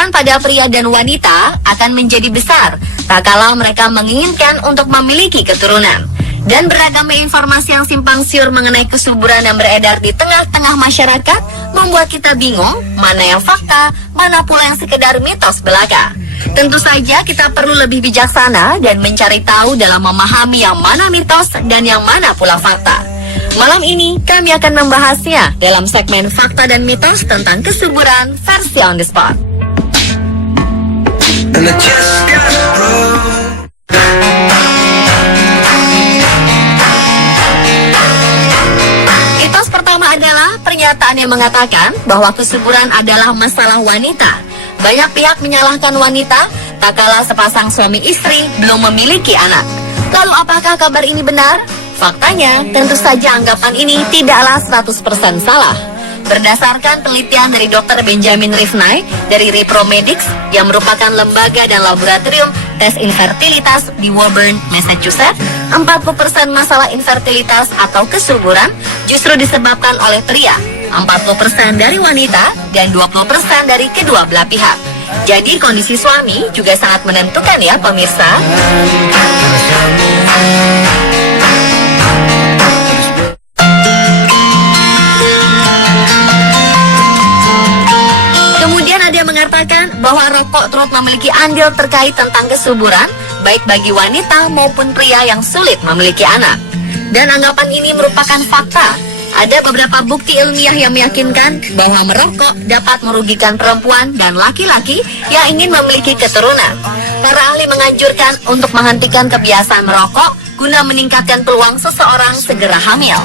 kesuburan pada pria dan wanita akan menjadi besar tak kala mereka menginginkan untuk memiliki keturunan. Dan beragamnya informasi yang simpang siur mengenai kesuburan yang beredar di tengah-tengah masyarakat membuat kita bingung mana yang fakta, mana pula yang sekedar mitos belaka. Tentu saja kita perlu lebih bijaksana dan mencari tahu dalam memahami yang mana mitos dan yang mana pula fakta. Malam ini kami akan membahasnya dalam segmen Fakta dan Mitos tentang kesuburan versi On The Spot. Mitos pertama adalah pernyataan yang mengatakan bahwa kesuburan adalah masalah wanita. Banyak pihak menyalahkan wanita tak kala sepasang suami istri belum memiliki anak. Lalu apakah kabar ini benar? Faktanya, tentu saja anggapan ini tidaklah 100% salah. Berdasarkan penelitian dari Dr. Benjamin Rifnai dari Repromedics yang merupakan lembaga dan laboratorium tes infertilitas di Woburn, Massachusetts, 40% masalah infertilitas atau kesuburan justru disebabkan oleh pria, 40% dari wanita, dan 20% dari kedua belah pihak. Jadi kondisi suami juga sangat menentukan ya pemirsa. Kemudian ada yang mengatakan bahwa rokok turut memiliki andil terkait tentang kesuburan, baik bagi wanita maupun pria yang sulit memiliki anak. Dan anggapan ini merupakan fakta. Ada beberapa bukti ilmiah yang meyakinkan bahwa merokok dapat merugikan perempuan dan laki-laki yang ingin memiliki keturunan. Para ahli menganjurkan untuk menghentikan kebiasaan merokok guna meningkatkan peluang seseorang segera hamil.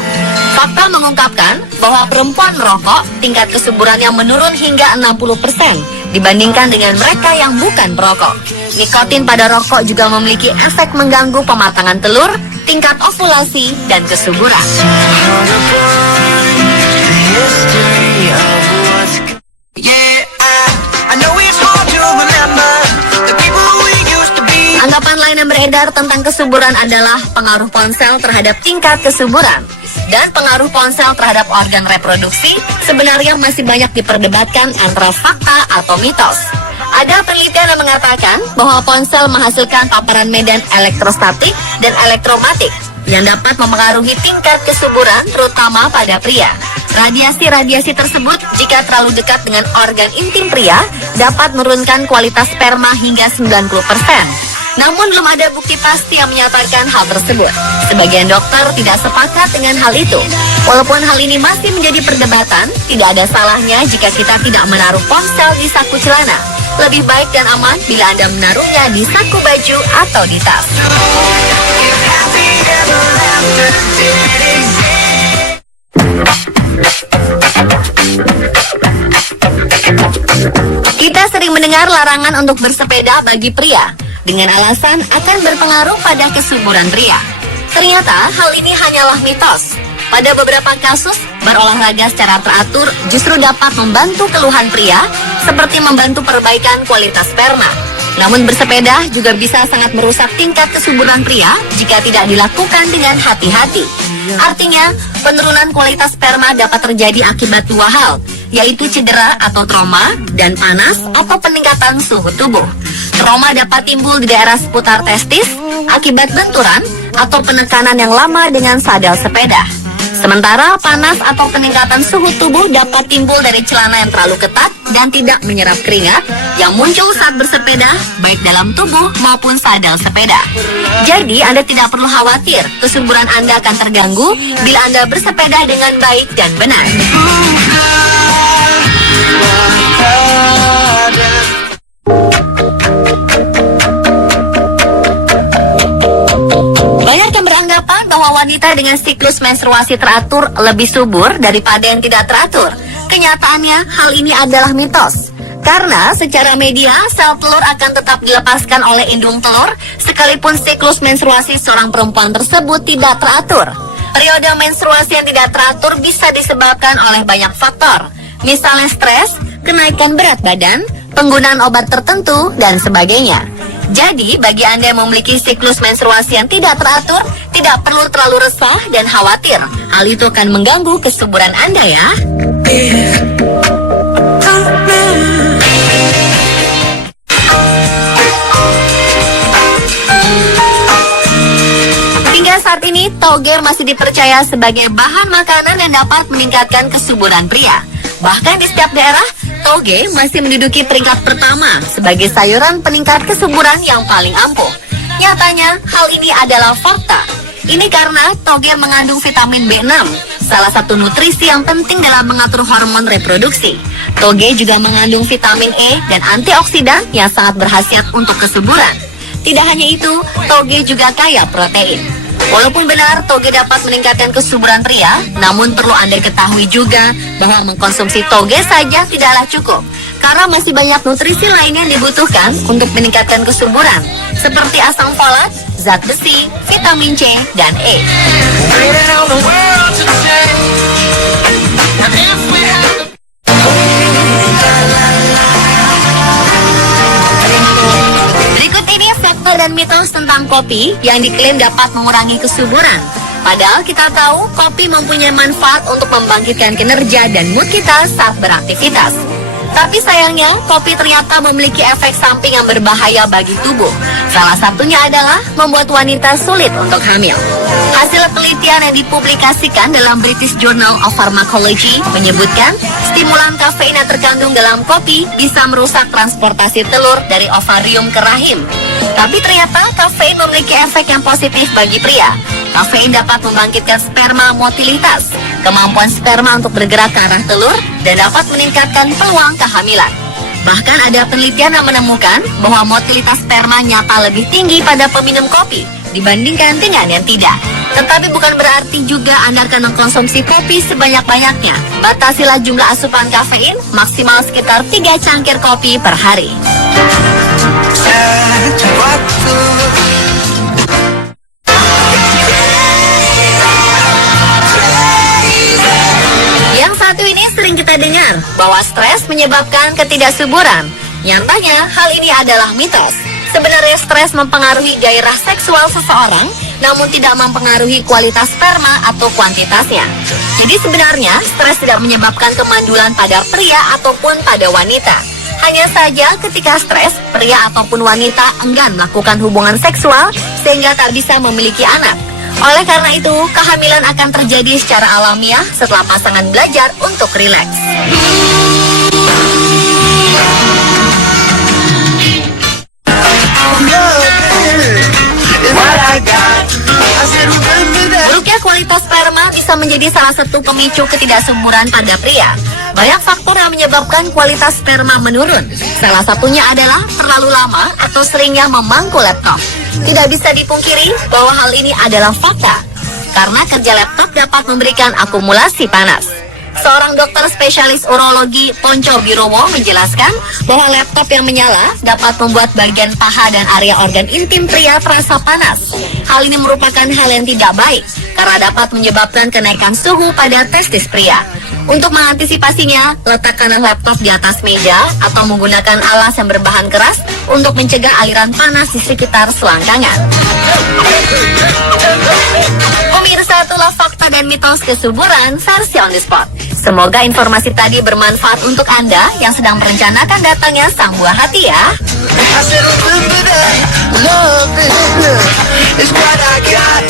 Fakta mengungkapkan bahwa perempuan merokok tingkat kesuburannya menurun hingga 60% dibandingkan dengan mereka yang bukan perokok. Nikotin pada rokok juga memiliki efek mengganggu pematangan telur, tingkat ovulasi, dan kesuburan. Anggapan lain yang beredar tentang kesuburan adalah pengaruh ponsel terhadap tingkat kesuburan. Dan pengaruh ponsel terhadap organ reproduksi sebenarnya masih banyak diperdebatkan antara fakta atau mitos. Ada penelitian yang mengatakan bahwa ponsel menghasilkan paparan medan elektrostatik dan elektromatik yang dapat mempengaruhi tingkat kesuburan terutama pada pria. Radiasi-radiasi tersebut jika terlalu dekat dengan organ intim pria dapat menurunkan kualitas sperma hingga 90%. Namun belum ada bukti pasti yang menyatakan hal tersebut. Sebagian dokter tidak sepakat dengan hal itu. Walaupun hal ini masih menjadi perdebatan, tidak ada salahnya jika kita tidak menaruh ponsel di saku celana. Lebih baik dan aman bila Anda menaruhnya di saku baju atau di tas. Kita sering mendengar larangan untuk bersepeda bagi pria dengan alasan akan berpengaruh pada kesuburan pria. Ternyata hal ini hanyalah mitos. Pada beberapa kasus, berolahraga secara teratur justru dapat membantu keluhan pria, seperti membantu perbaikan kualitas sperma. Namun bersepeda juga bisa sangat merusak tingkat kesuburan pria jika tidak dilakukan dengan hati-hati. Artinya, penurunan kualitas sperma dapat terjadi akibat dua hal, yaitu cedera atau trauma dan panas atau peningkatan suhu tubuh. Trauma dapat timbul di daerah seputar testis akibat benturan atau penekanan yang lama dengan sadel sepeda. Sementara panas atau peningkatan suhu tubuh dapat timbul dari celana yang terlalu ketat dan tidak menyerap keringat yang muncul saat bersepeda, baik dalam tubuh maupun sadel sepeda. Jadi Anda tidak perlu khawatir kesuburan Anda akan terganggu bila Anda bersepeda dengan baik dan benar. Banyak yang beranggapan bahwa wanita dengan siklus menstruasi teratur lebih subur daripada yang tidak teratur. Kenyataannya, hal ini adalah mitos. Karena secara media, sel telur akan tetap dilepaskan oleh indung telur, sekalipun siklus menstruasi seorang perempuan tersebut tidak teratur. Periode menstruasi yang tidak teratur bisa disebabkan oleh banyak faktor, misalnya stres, kenaikan berat badan, penggunaan obat tertentu, dan sebagainya. Jadi, bagi Anda yang memiliki siklus menstruasi yang tidak teratur, tidak perlu terlalu resah dan khawatir. Hal itu akan mengganggu kesuburan Anda ya. Hingga saat ini, toge masih dipercaya sebagai bahan makanan yang dapat meningkatkan kesuburan pria. Bahkan di setiap daerah, toge masih menduduki peringkat pertama sebagai sayuran peningkat kesuburan yang paling ampuh. Nyatanya, hal ini adalah fakta. Ini karena toge mengandung vitamin B6, salah satu nutrisi yang penting dalam mengatur hormon reproduksi. Toge juga mengandung vitamin E dan antioksidan yang sangat berkhasiat untuk kesuburan. Tidak hanya itu, toge juga kaya protein. Walaupun benar toge dapat meningkatkan kesuburan pria, namun perlu Anda ketahui juga bahwa mengkonsumsi toge saja tidaklah cukup. Karena masih banyak nutrisi lainnya yang dibutuhkan untuk meningkatkan kesuburan, seperti asam folat, zat besi, vitamin C, dan E. Berikut ini fakta dan mitos tentang kopi yang diklaim dapat mengurangi kesuburan. Padahal kita tahu kopi mempunyai manfaat untuk membangkitkan kinerja dan mood kita saat beraktivitas. Tapi sayangnya, kopi ternyata memiliki efek samping yang berbahaya bagi tubuh. Salah satunya adalah membuat wanita sulit untuk hamil. Hasil penelitian yang dipublikasikan dalam British Journal of Pharmacology menyebutkan stimulan kafein yang terkandung dalam kopi bisa merusak transportasi telur dari ovarium ke rahim. Tapi ternyata kafein memiliki efek yang positif bagi pria. Kafein dapat membangkitkan sperma motilitas, kemampuan sperma untuk bergerak ke arah telur, dan dapat meningkatkan peluang kehamilan. Bahkan ada penelitian yang menemukan bahwa motilitas sperma nyata lebih tinggi pada peminum kopi dibandingkan dengan yang tidak. Tetapi bukan berarti juga Anda akan mengkonsumsi kopi sebanyak-banyaknya. Batasilah jumlah asupan kafein maksimal sekitar 3 cangkir kopi per hari. Yang satu ini sering kita dengar bahwa stres menyebabkan ketidaksuburan. Nyatanya hal ini adalah mitos. Sebenarnya stres mempengaruhi gairah seksual seseorang, namun tidak mempengaruhi kualitas sperma atau kuantitasnya. Jadi sebenarnya stres tidak menyebabkan kemandulan pada pria ataupun pada wanita. Hanya saja ketika stres, pria ataupun wanita enggan melakukan hubungan seksual sehingga tak bisa memiliki anak. Oleh karena itu, kehamilan akan terjadi secara alamiah setelah pasangan belajar untuk rileks. Buruknya kualitas sperma bisa menjadi salah satu pemicu ketidaksuburan pada pria. Banyak faktor yang menyebabkan kualitas sperma menurun. Salah satunya adalah terlalu lama atau seringnya memangku laptop. Tidak bisa dipungkiri bahwa hal ini adalah fakta, karena kerja laptop dapat memberikan akumulasi panas. Seorang dokter spesialis urologi Ponco Birowo menjelaskan bahwa laptop yang menyala dapat membuat bagian paha dan area organ intim pria terasa panas. Hal ini merupakan hal yang tidak baik karena dapat menyebabkan kenaikan suhu pada testis pria. Untuk mengantisipasinya, letakkanlah laptop di atas meja atau menggunakan alas yang berbahan keras untuk mencegah aliran panas di sekitar selangkangan. Pemirsa, itulah fakta dan mitos kesuburan versi on the spot. Semoga informasi tadi bermanfaat untuk Anda yang sedang merencanakan datangnya sang buah hati ya. I said, remember that love is what I got.